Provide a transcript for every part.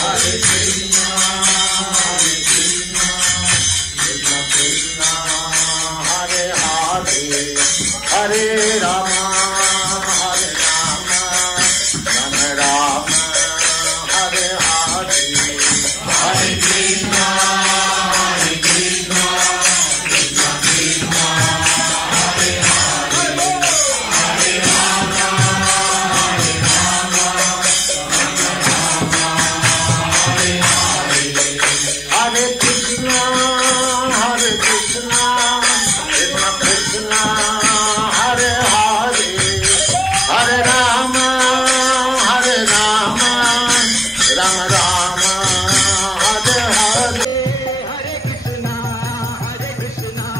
Hare Krishna, Hare Krishna, Krishna Krishna, Hare Hare, Hare Rama, Hare Rama, Rama Rama, Hare Hare, Hare Krishna, Hare Krishna, Krishna Krishna, Hare Hare, Hare Rama, Hare Rama, Rama Rama, Hare Hare, Hare Krishna, Hare Krishna, Krishna Krishna, Hare Hare, Hare Rama, Hare Rama, Rama Rama, Hare Hare. Hare Krishna, Hare Krishna,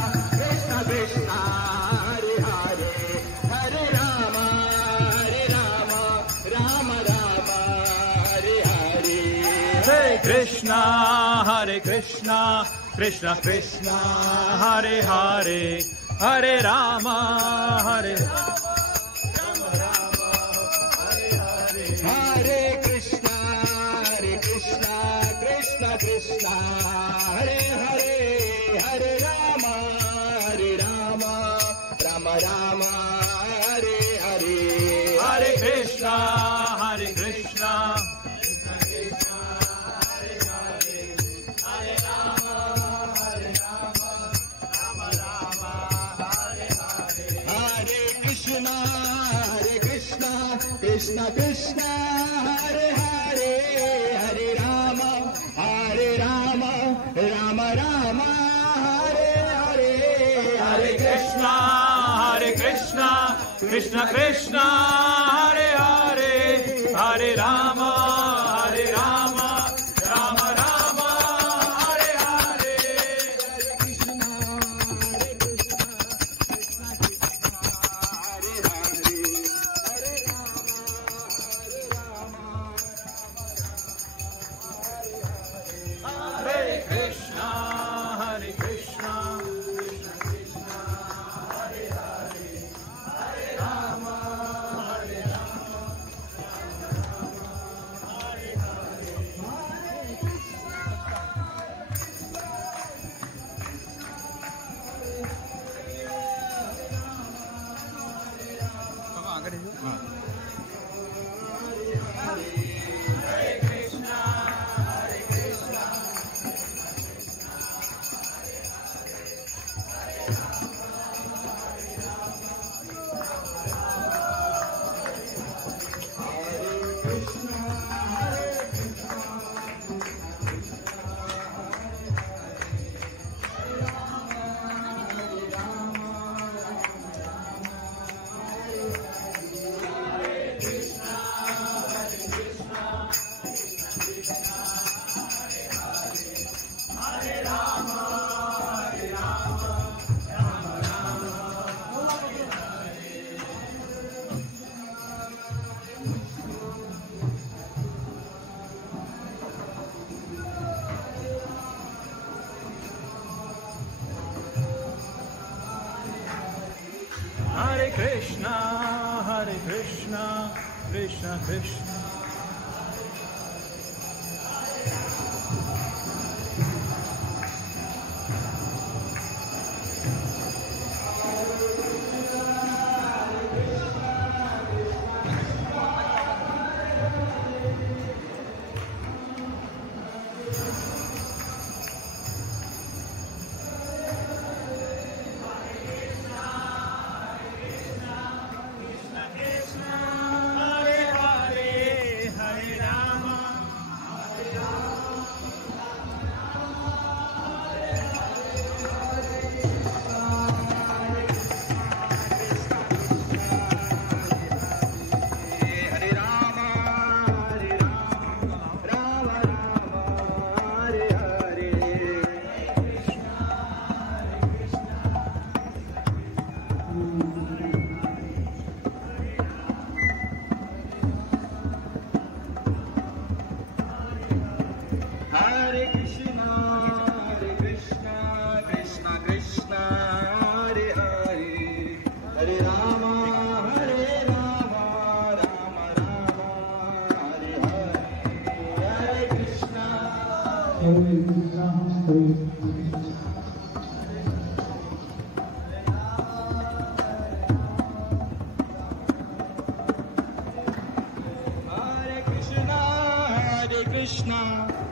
Krishna Krishna, Hare Hare, Hare Rama, Rama Rama, Hare Hare. Hare Krishna, Hare Krishna, Krishna Krishna, Hare Hare, Hare Rama, Hare Hare Krishna, Hare Krishna, Krishna Krishna, Hare Hare, Hare Rama, Rama Rama, Hare Hare. Hare Krishna, Hare Krishna, Hare Krishna, Hare Krishna, Krishna Krishna, Hare Hare, Hare Rama, Rama Rama, Hare Hare. Hare Krishna, Hare Krishna, Krishna Krishna, Hare Hare, Hare Rama, Rama Rama, Hare Hare. Hare Krishna, Hare Krishna, Krishna Krishna, Hare Hare, Hare Rama, Hare Rama, Hare Hare Krishna, Hare Krishna, Krishna Krishna. Hare Hare,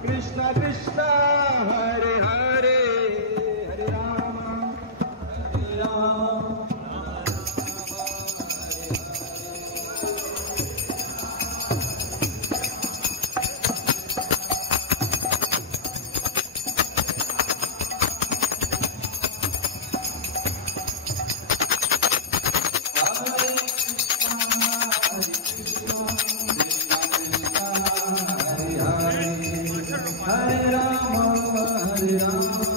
Krishna Krishna Hare Hare Hare Rama Hare Rama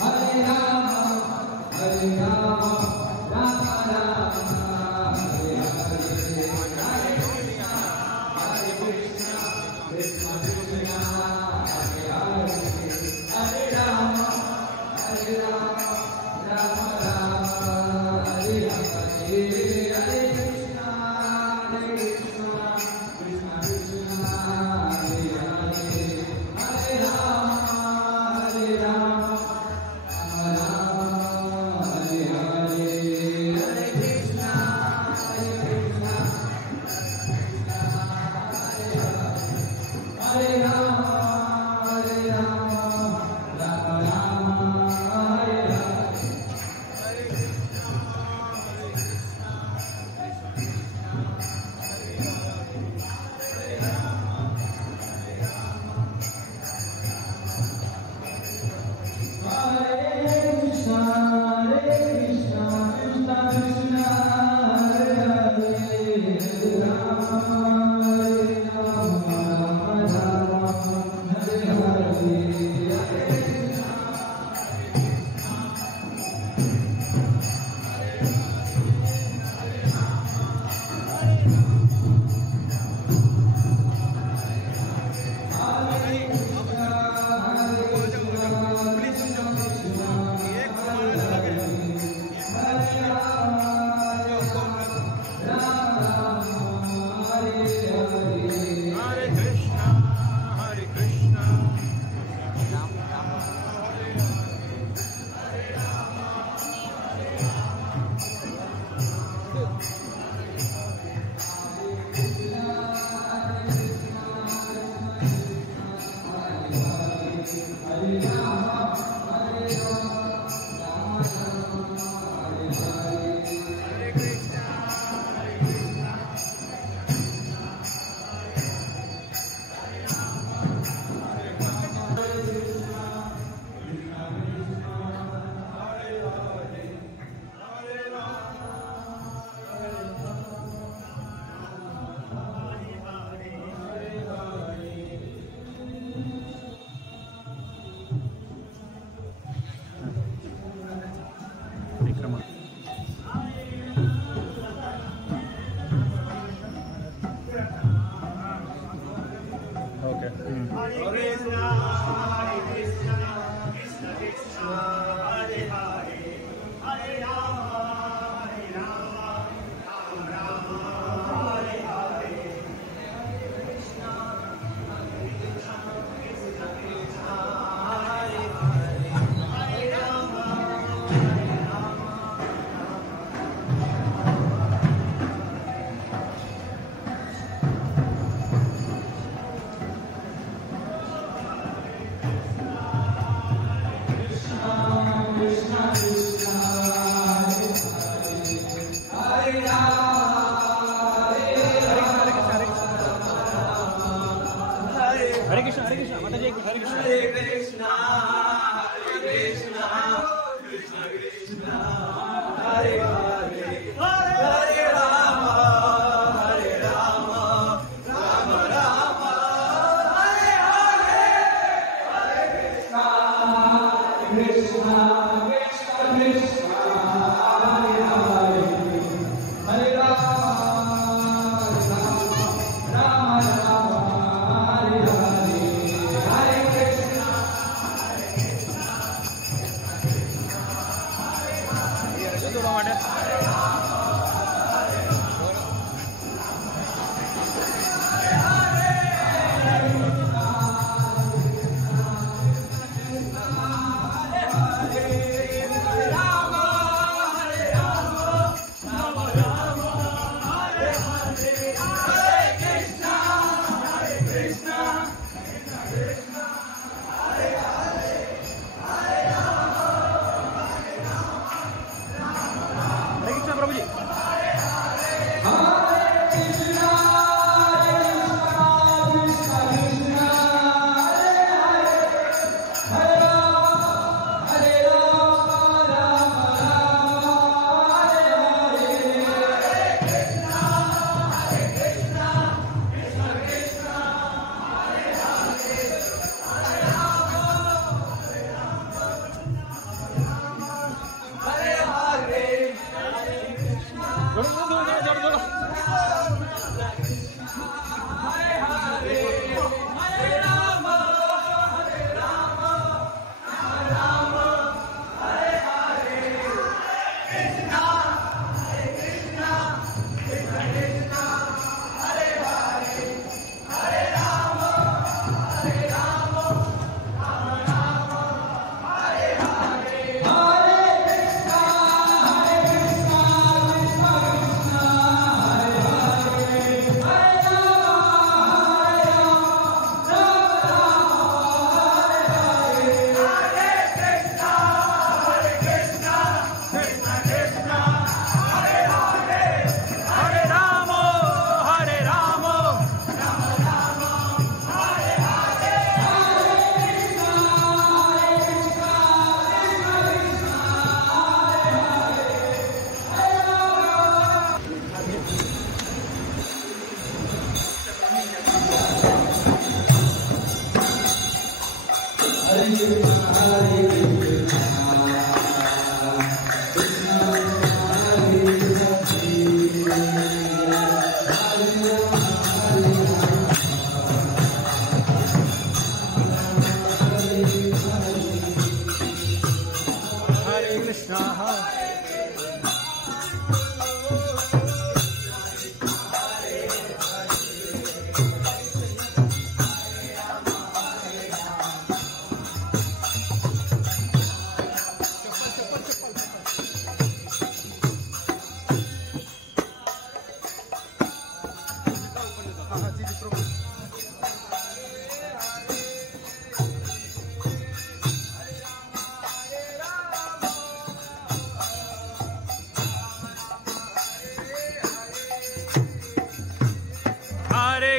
Hare Rama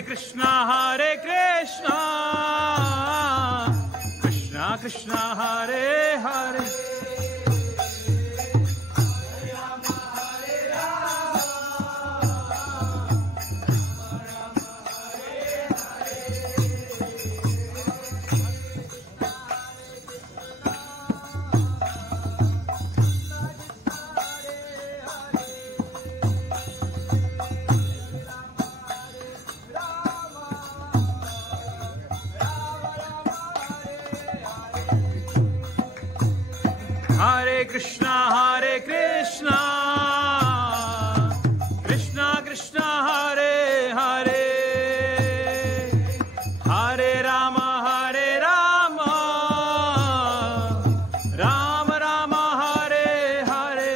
Krishna, Krishna Krishna, Hare Hare, Hare Krishna, Krishna Krishna, Hare Hare, Hare Rama, Rama Rama, Hare Hare.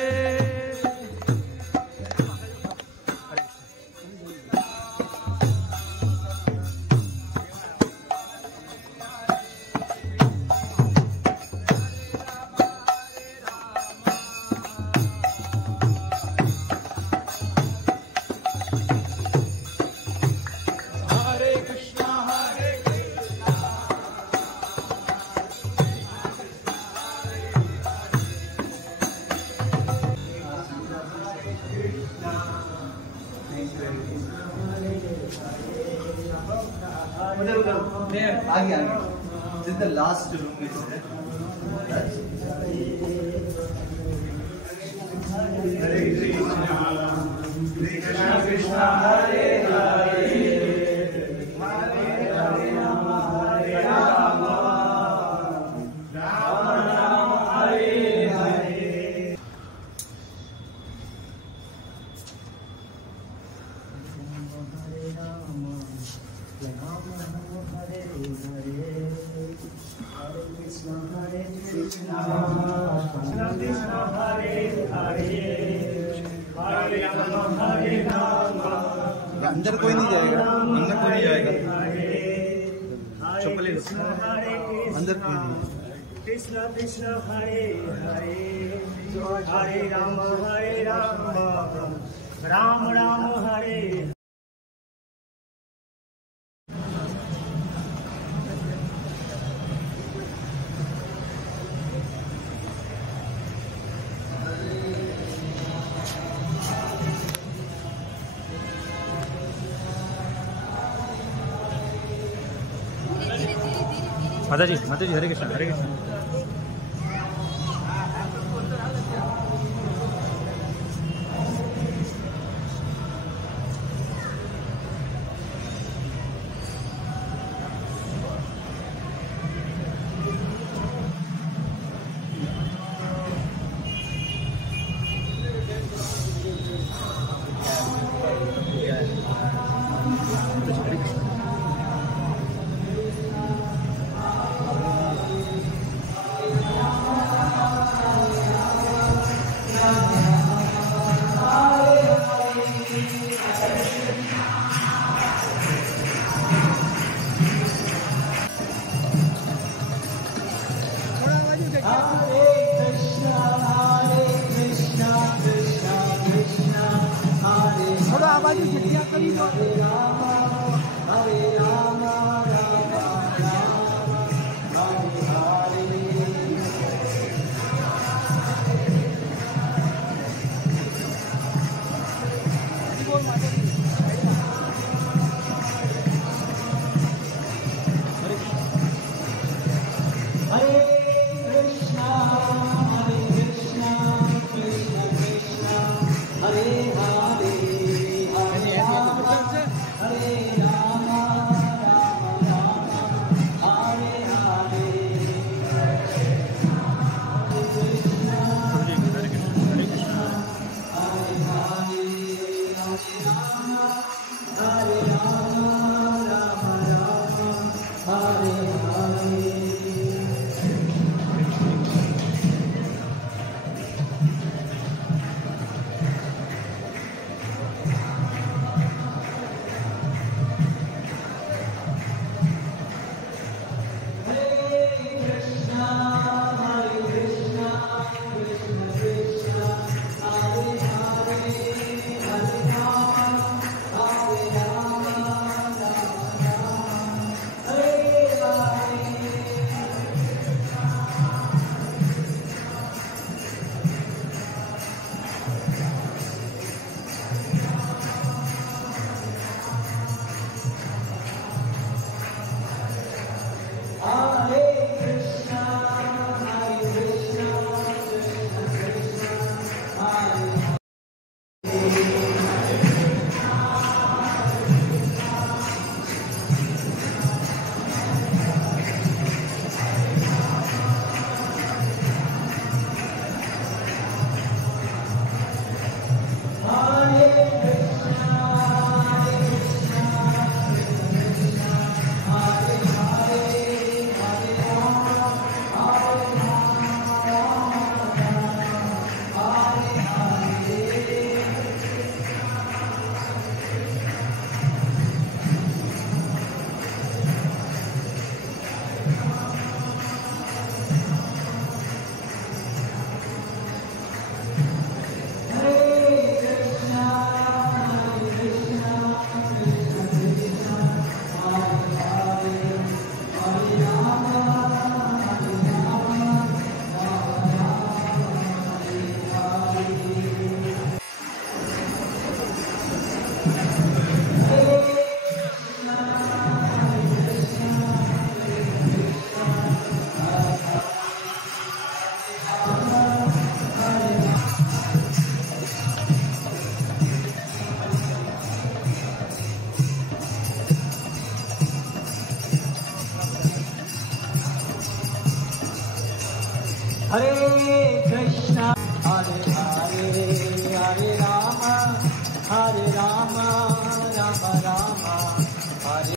आगे This is the last room is there. Hare Krishna, Krishna Krishna, Hare Hare, Hare Rama, Hare Rama, Rama Rama, Hare Hare. अंदर कोई नहीं जाएगा, अंदर कोई नहीं जाएगा, चप्पल अंदर कोई नहीं. Krishna Krishna Hare Hare, Hare Rama, Rama Rama, Hare. माता जी, हरे कृष्ण, हरे कृष्ण. थोड़ा आवाज झटिया करी दो. हरे रामा, हरे रामा, रामा रामा, हरे Hare Rama, हरे कृष्णा हरे हरे हरे राम राम राम राम हरे